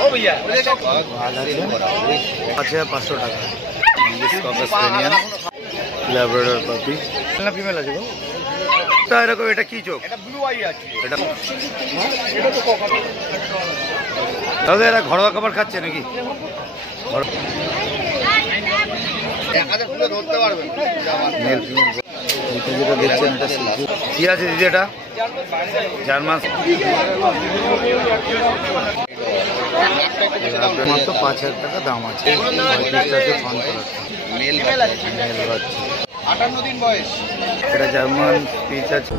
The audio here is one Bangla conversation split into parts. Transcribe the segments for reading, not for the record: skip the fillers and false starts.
5,500 টাকা। ইংলিশ ককাস স্পেনিয়াল ল্যাব্রাডর পাপি। না ফিমেল আছে গো। তা এরকম এটা কি চোখ? এটা ব্লু আই আছে। এটা তো ককা। তাহলে এরা ঘরোয়া খাবার খাচ্ছে নাকি? ধরতে পারবেন মেল ফিমেল। এটা যেটা দেখছেন এটা কি আছে দিদি? এটা জার্মান মাত্র 5,000 টাকা দাম আছে। 35টাতে ফোন করা মেল বাচ্চা 58 দিন বয়স। এটা জার্মান পিচ আছে।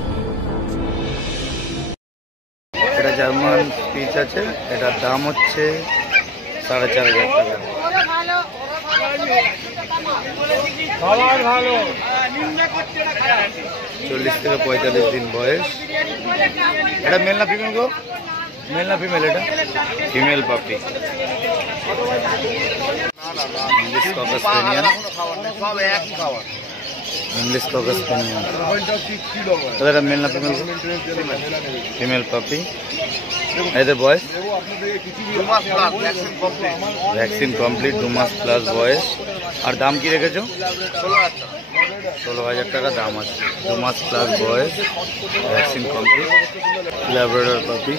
এটা জার্মান পিচ আছে। এটার দাম হচ্ছে 4,500 টাকা। 40 থেকে 45 দিন বয়স। এটা মেল না ফিমেল গো? মেল না ফিমেল? এটা ফিমেল পাপি। English caucus স্পেনিয়াল। English caucus স্পেনিয়াল। এটা মেল না ফিমেল? ফিমেল পাপি। এদের বয়স ভ্যাকসিন কমপ্লিট, 2 মাস প্লাস বয়স। আর দাম কি রেখেছো? 16,000 টাকা দাম আছে। 2 মাস প্লাস বয়স, ভ্যাকসিন কমপ্লিট, ল্যাব্রাডর পাপি।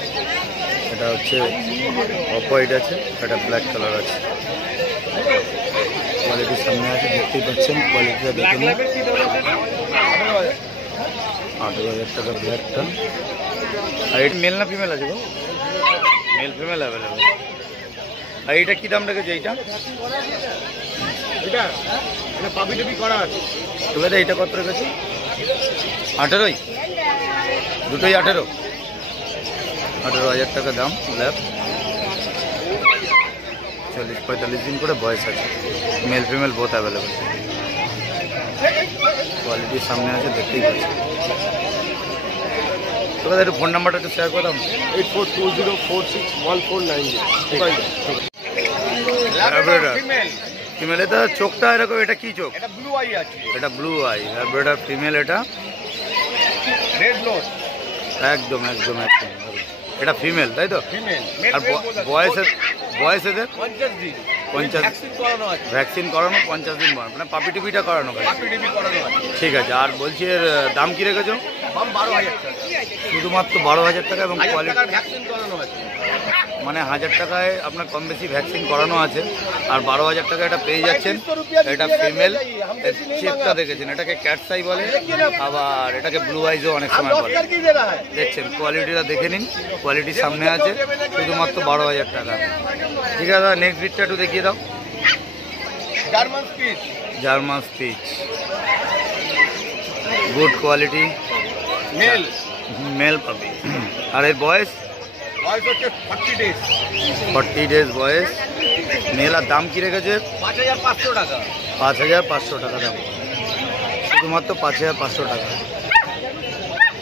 এটা হচ্ছে অফ হোয়াইট আছে, এটা ব্ল্যাক কালার আছে। কোয়ালিটির সামনে আছে, দেখতেই পাচ্ছেন। কোয়ালিটিটা দেখে নিন। 18,000 টাকা ব্ল্যাকটা। আর এটা মেল না ফিমেল আছে গো? Male female available. আর এইটা কি দাম রেখেছো? এইটা পাপি টাপি করা আছে। তবে এইটা কত রেখেছো? 18? দুটোই 18,000 টাকা দাম। ল্যাব 40-45 দিন করে বয়স আছে। Male female both available. কোয়ালিটির সামনে আছে, দেখতেই পাচ্ছি। তবে একটু ফোন নাম্বারটা একটু শেয়ার করলাম। 8420461490। ফিমেল। এটা চোখটা এরকম, এটা কি চোখ? এটা ব্লু আই আছে। এটা ব্লু আই ল্যাব্রাডর ফিমেল। এটা রেড নোজ। একদম একদম একদম। এটা ফিমেল তাই তো? আর বয়স এদের 50 দিন। 50 ভ্যাকসিন করানো, 50 দিন বয়স, মানে পাপি টিপিটা করানো। ঠিক আছে। আর বলছি এর দাম কি রেখেছো? 12,000 টাকা। শুধুমাত্র 12,000 টাকা। এবং কোয়ালিটি মানে 1000 টাকায় আপনার কম বেশি ভ্যাকসিন করানো আছে। আর 12,000 টাকা এটা পেয়ে যাচ্ছেন। এটা ফিমেল। চেকটা দেখেছেন, এটাকে ক্যাটস আই বলে, আবার এটাকে ব্লু আইজও অনেক সময় বলে। দেখছেন কোয়ালিটিটা দেখে নিন। কোয়ালিটির সামনে আছে, শুধুমাত্র 12,000 টাকা। ঠিক আছে, নেক্সট বিটটা একটু দেখিয়ে দাও। German spitz, good quality, male puppy. আর এর বয়স 40 ডেজ বয়স। মেল। আর দাম কি রেখেছে? 5,500 টাকা। 5,500 টাকা দাম, শুধুমাত্র 5,500 টাকা।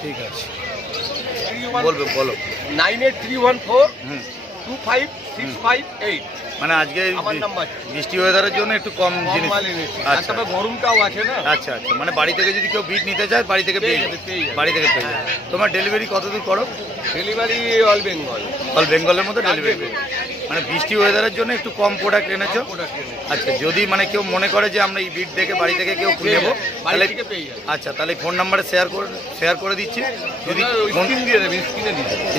ঠিক আছে, বলবে বলো। 9831425658। মানে আজকে বৃষ্টি ওয়েদারের জন্য একটু কম জিনিস। আচ্ছা, গরমটাও আছে না। আচ্ছা আচ্ছা, মানে বাড়ি থেকে যদি কেউ বিট নিতে চায় বাড়ি থেকে পেয়ে যাবে। বাড়ি থেকে পেয়ে যাবে। তোমার ডেলিভারি কত দূর করো? Delivery all Bengal. অল বেঙ্গলের মধ্যে ডেলিভারি। মানে বৃষ্টি ওয়েদারের জন্য একটু কম প্রোডাক্ট এনেছো। আচ্ছা, যদি মানে কেউ মনে করে যে আমরা এই বিট দেখে বাড়ি থেকে কেউ নেবো, তাহলে আচ্ছা, তাহলে ফোন নাম্বারে শেয়ার করে দিচ্ছি। যদি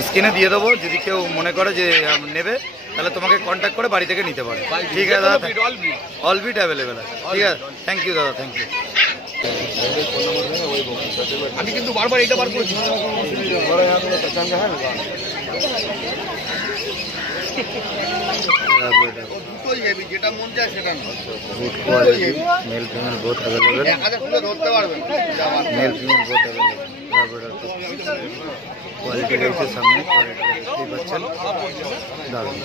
স্ক্রিনে দিয়ে দেবো, যদি কেউ মনে করে যে নেবে তাহলে তোমাকে কন্ট্যাক্ট করে বাড়ি থেকে নিতে পারে। ঠিক আছে দাদা, অল বিট অ্যাভেলেবেল আছে। ঠিক আছে, থ্যাংক ইউ দাদা, থ্যাংক ইউ। আমি কিন্তু বারবার এইটা বার করছি। যেটা মন চায় সেটা good quality, male female both available. ধরতে পারবেন, male female both available. Quality রয়েছে সামনে, দেখতেই পাচ্ছেন। দারুণ।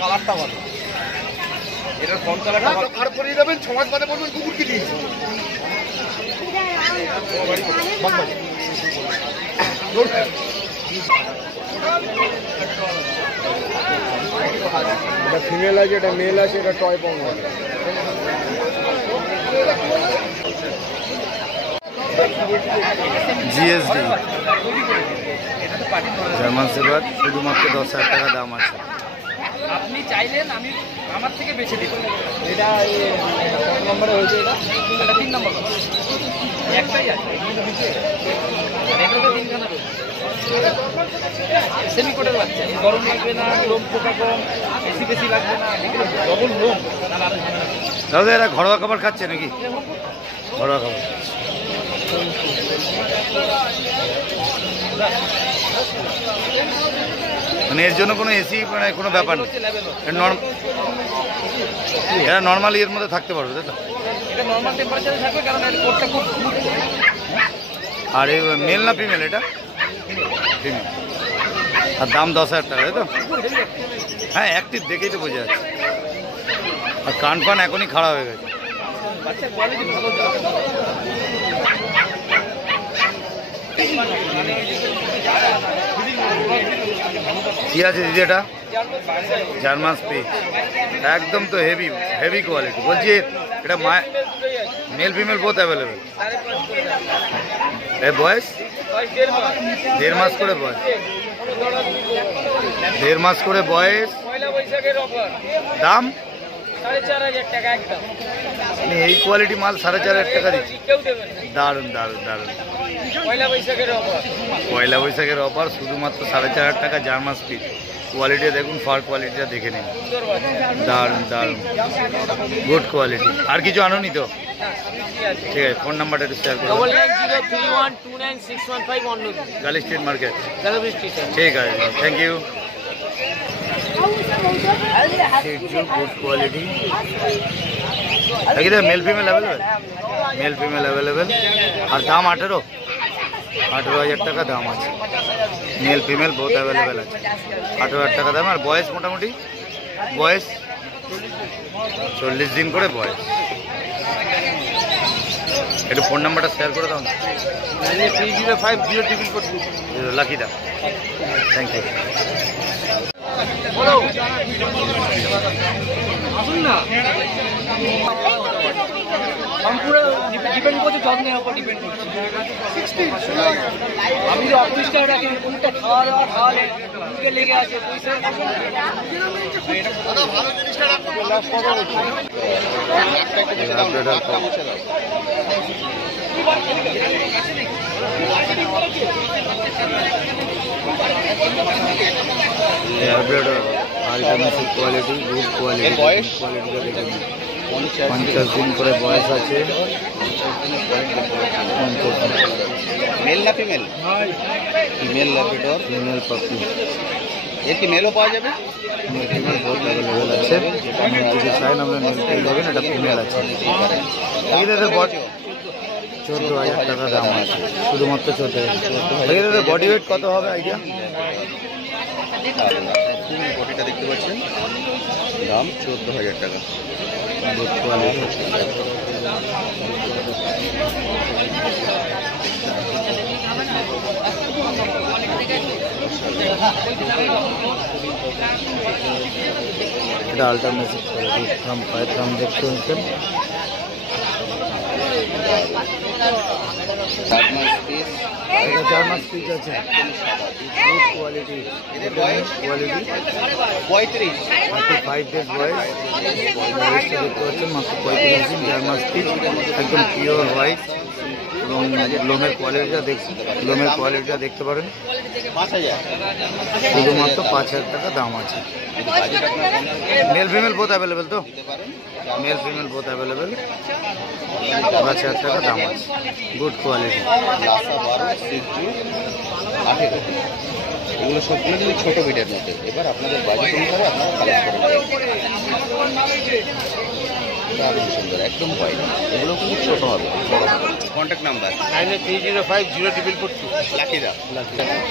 কালারটা ভালো। এটার ফোন কালারটা আর পরিয়ে দেবেন, 6 মাস বাদে বলবেন কুকুরকে দিয়েছি। এটা ফিমেল আছে, এটা মেল আছে, এটা টয় পং আছে। জিএসডি জার্মান শেফার্ড শুধুমাত্র 10,000 টাকা দাম আছে। আপনি চাইলেন আমি আমার থেকে বেছে দিব। এটা নম্বরে হয়েছে, এটা 3 নম্বর একটাই আছে, এটা তো 3খানা রয়েছে। সেমিকোটের বাচ্চা, গরম লাগবে না, লোম পোকা কম, বেশি বেশি লাগবে না, এগুলো ডবল লোম। দাদা এরা ঘরোয়া খাবার খাচ্ছে নাকি? ঘরোয়া খাবার মানে এর জন্য কোনো এসি মানে কোনো ব্যাপার নেই, এরা নর্মালি এর মধ্যে থাকতে পারবে, তাই তো? এটা নর্মাল টেম্পারেচারে থাকবে, কারণ এর কোটটা খুব স্মুথ। আর এই মেল না ফিমেল? এটা ফিমেল। আর দাম 10,000 টাকা, তাই তো? হ্যাঁ, অ্যাক্টিভ দেখেই তো বোঝা যাচ্ছে। আর কান ফান এখনই খারাপ হয়ে গেছে। কি আছে দিদি? এটা জার্মান স্পিচ, একদম তো হেভি হেভি কোয়ালিটি। বলছি এটা মেল ফিমেল বোথ অ্যাভেলেবেল। এর বয়স 1.5 মাস করে বয়স, 1.5 মাস করে বয়স। দাম 4,500 টাকা একদম। মানে এই কোয়ালিটি মাল 4,500 টাকা দিচ্ছি। দারুণ দারুণ দারুণ। পয়লা বৈশাখের অফার, শুধুমাত্র 4,500 টাকা জার্মান স্পিচ। কোয়ালিটি দেখুন, ফার কোয়ালিটিটা দেখে নিন, দারুণ দারুণ, গুড কোয়ালিটি। আর কিছু আনুনি তো? ঠিক আছে, ফোন নাম্বারটা একটু শেয়ার করুন। 9903129615 গালি স্ট্রিট মার্কেট। ঠিক আছে, thank you. Good quality. Male female available, male female available. আর দাম 18,000 টাকা দাম আছে। মেল ফিমেল বোথ অ্যাভেলেবেল আছে, 18,000 টাকা দাম। আর বয়স মোটামুটি বয়স 40 দিন করে বয়স। একটু ফোন নাম্বারটা শেয়ার করে দাও না। 3050 লাকি দা, থ্যাংক ইউ। আসুন না, সম্পূর্ণ ডিপেন্ড করছে যত্নের উপর ডিপেন্ড করছে। আমি যদি অপরিষ্কার রাখি, কোনটা খাওয়া দাওয়া খাওয়ালে মুখে লেগে আছে, পরিষ্কার কোয়ালিটি, গুড কোয়ালিটি। কোয়ালিটিটা দেখে 50 দিন করে বয়স আছে। মেল না ফিমেল? ফিমেল ল্যাব্রাডর, ফিমেল পাপি। এর কি মেলও পাওয়া যাবে? ফিমেল বহুত অ্যাভেলেবেল আছে, যদি চাইন আমরা মেল পেয়ে যাবেন। এটা ফিমেল আছে। এদের 14,000 টাকা দাম আছে, শুধুমাত্র 14,000। এদের বডি ওয়েট কত হবে আইডিয়া? বডিটা দেখতে পাচ্ছেন, দাম 14,000 টাকা। Good quality. এটা আল্টারনেটিভ কোয়ালিটি। থাম পায়ের থাম দেখতে হচ্ছেন। জার্মান স্পিচ আছে, গুড কোয়ালিটি। কোয়ালিটি 35 ডেজ বয়স। বয়সটা দেখতে পাচ্ছেন, মাত্র 35 দিন। জার্মান স্পিচ, একদম পিওর হোয়াইট। এবং লোমের কোয়ালিটিটা দেখতে পারেন। শুধুমাত্র 5,000 টাকা দাম আছে। মেল ফিমেল বোথ অ্যাভেলেবেল তো? মেল ফিমেল বোথ অ্যাভেলেবেল, 5,000 টাকা দাম আছে। Good quality. এগুলো সবগুলো কিন্তু ছোটো বিটের মধ্যে। এবার আপনাদের বাজেট অনুসারে আপনারা কালেক্ট করে নেবেন। দারুণ সুন্দর, একদম হোয়াইট। এগুলো কিন্তু ছোটো হবে। কন্ট্যাক্ট নাম্বার 93050222 লাকিদা।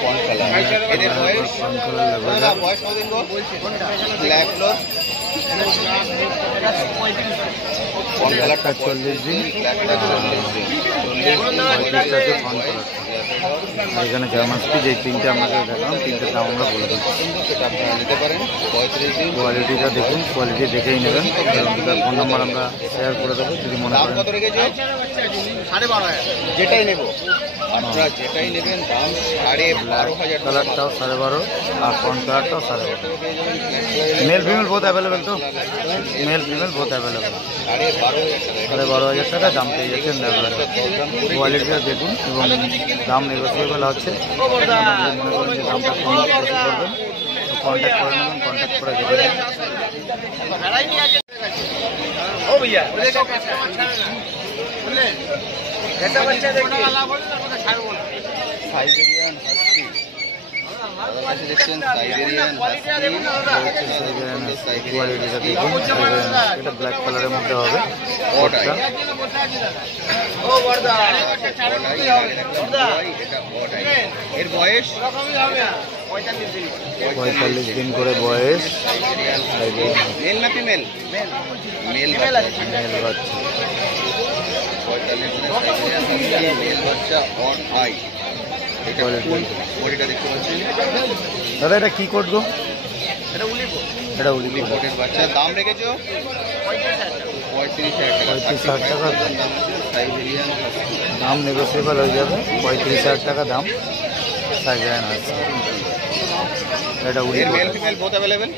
Fawn colour. এদের বয়স বয়স কতদিন গো? ব্ল্যাক লোক ফন্ট কালারটা 40 দিন। ব্ল্যাক কালার 40 দিন। এখানে জার্মান স্পিচ, এই তিনটে আপনাকে দেখালাম, তিনটে দাম আমরা বলে দিচ্ছি। সেটা আপনারা নিতে পারেন। 35 দিন। কোয়ালিটিটা দেখুন, কোয়ালিটি দেখেই নেবেন। ফোন নাম্বার আমরা শেয়ার করে দেবো, যদি মনে দাম করেন। কত রেখেছো? যেটাই নেব আপনারা যেটাই নেবেন দাম 12,500 কালারটাও 12.5 আর ফ্রন্ট কালারটাও 12.5। মেল ফিমেল বোথ অ্যাভেলেবেল তো? Male female both available. 12,500 টাকা দাম পেয়ে যাচ্ছেন। কোয়ালিটিটা দেখুন এবং দাম নেগোসিয়েবল হচ্ছে। আপনারা যদি মনে করেন যে দামটা কম বেশি করবেন কন্ট্যাক্ট করে নেবেন, কন্ট্যাক্ট করে দেবেন। সাইবেরিয়ান হাস্কি আমাদের কাছে দেখছেন সাইবেরিয়ান হাস্কি কোয়ালিটিটা দেখুন। এটা ব্ল্যাক কালারের মধ্যে হবে। ওটাই এর বয়স 45 দিন করে বয়স। মেল না ফিমেল? মেল মেল বাচ্চা। 45 মেল বাচ্চা অন আই। এটা বডিটা দেখতে পাচ্ছেন দাদা, এটা কি কোড গো? এটা উলি কোড। কোটের বাচ্চা দাম রেখেছো 35,000 টাকা। সাইবেরিয়ান দাম নেগোসিয়েবল হয়ে যাবে। 35,000 টাকা দাম সাইবেরিয়ান আছে। এটা উলি এর code. Male female both available.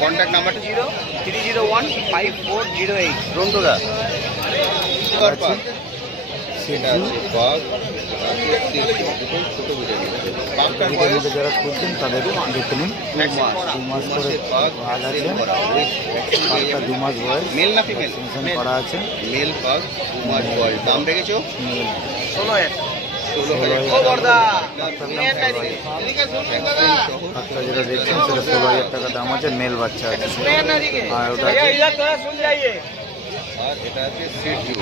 Contact নাম্বারটা 03015408 রন্টুদা। এটা আছে বাঘ ছোট ভিডিও বাঘটার এর বয়স মধ্যে যারা খুঁজছেন তাদের দেখে নিন। 2 মাস করে ভাগ আছে। বাঘটা 2 মাস বয়স। মেল না ফিমেল? ভ্যাকসিনেশন করা আছে। মেল বাঘ 2 মাস বয়স। দাম রেখেছো 16,000 বাচ্চা যেটা দেখছেন সেটা 16,000 টাকা দাম আছে। মেল বাচ্চা আছে। আর ওটা আর এটা আছে সিডজু।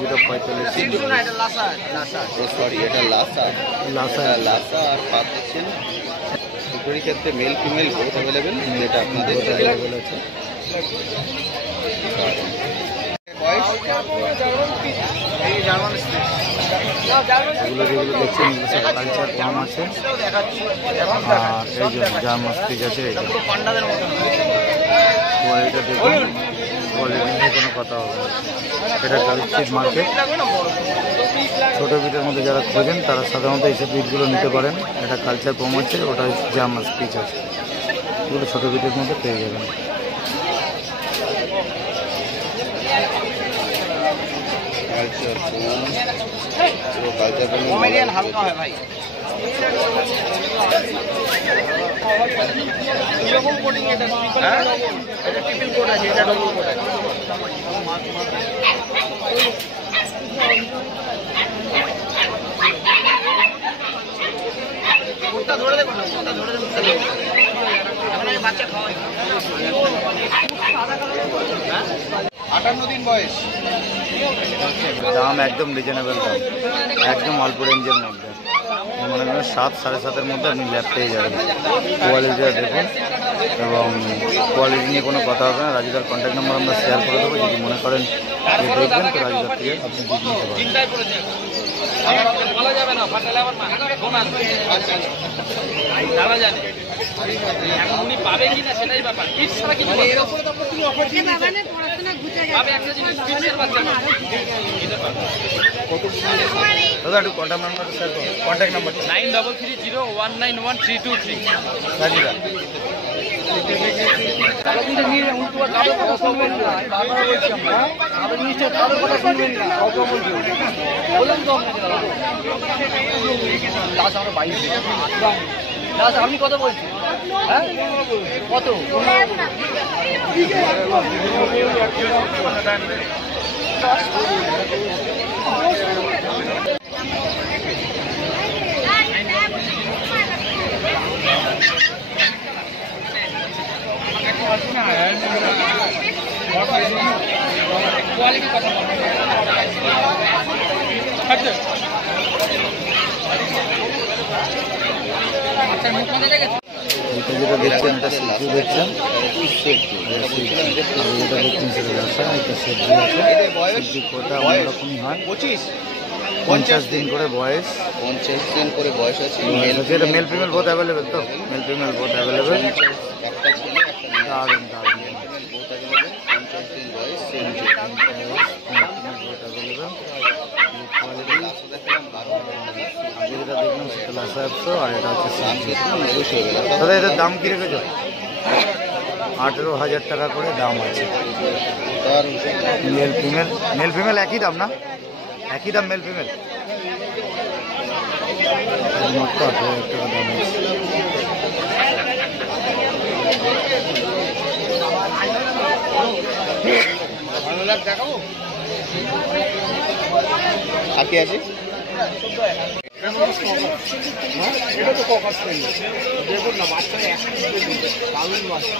যেটা 45 সরি এটা লাসা। লাসা। এটা লাসা আর পাত দেখছেন দুটোরই ক্ষেত্রে মেল ফিমেল বোথ অ্যাভেলেবেল। যেটা আপনাদের অ্যাভেলেবেল আছে। বয়স এগুলো যেগুলো দেখছেন এগুলো সব কালচার কম আছে। আর এই জন্য জার্মান স্পিচ আছে। এই জন্য কোয়ালিটিটা দেখুন। কোয়ালিটি নিয়ে কোনো কথা হবে না। এটা কালচিট মার্কেট। ছোটো বিটের মধ্যে যারা খোঁজেন তারা সাধারণত এইসব বিটগুলো নিতে পারেন। এটা কালচার কম আছে, ওটা জার্মান স্পিচ আছে। এগুলো ছোটো বিটের মধ্যে পেয়ে যাবেন। কমেডিয়ান হালকা হয় ভাই। কিরকম কোটিং এটা? এটা ট্রিপল কোট আছে, এটা ডবল কোট আছে। কোটটা ধরে দেখুন, কোটটা ধরে দেখুন। এখন আমি বাচ্চা খাওয়াই। 58 দিন বয়স। দাম একদম রিজনেবল দাম, একদম অল্প রেঞ্জের মধ্যে। মনে করেন 7, 7.5-এর মধ্যে আপনি ল্যাব পেয়ে যাবেন। কোয়ালিটিটা দেখুন এবং কোয়ালিটি নিয়ে কোনো কথা হবে না। রাজুদার কন্ট্যাক্ট নাম্বার আমরা শেয়ার করে দেবো। যদি মনে করেন যে দেখবেন তো রাজুদার থেকে আপনি বিট নিতে পারেন। বলা যাবে না, ফাটালে আবার ফোন আসবে। জানা জানে এখন উনি পাবে কিনা সেটাই ব্যাপার। কিট ছাড়া কিছু পাবে একটা জিনিস কিটের বাচ্চা দাদা একটু কন্ট্যাক্ট নাম্বারটা শেয়ার করুন। Contact number 9330191323 রাজুদা। আপনি কত বলছেন? হ্যাঁ কত? কোয়ালিটি কথা আচ্ছা মুখ মধ্যে গেছে। এটা যেটা দেখছেন এটা সবজি দেখছেন। যেটা দেখছেন সেটা ব্যবসা। এটা সবজি আছে। সবজি কোটা অন্যরকমই হয়। 50 দিন করে বয়স। 50 দিন করে বয়স আছে। এটা মেল ফিমেল বোথ অ্যাভেলেবেল তো? Male female both available. একটা ছেলে একটা মেয়ে। দারুণ দারুণ। Female both available. 50 দিন বয়স। যেটা দেখলাম শীতলা সাহেবশো, আর এটা হচ্ছে দাদা এটার দাম কি রেখেছো? 18,000 টাকা করে দাম আছে। মেল ফিমেল একই দাম না? একই দাম মেল ফিমেল? মাত্র 18,000 টাকা দাম আছে। আর কি আছে? এটা তো ককাস পেন দেখুন না, বাচ্চা দারুণ বাচ্চা।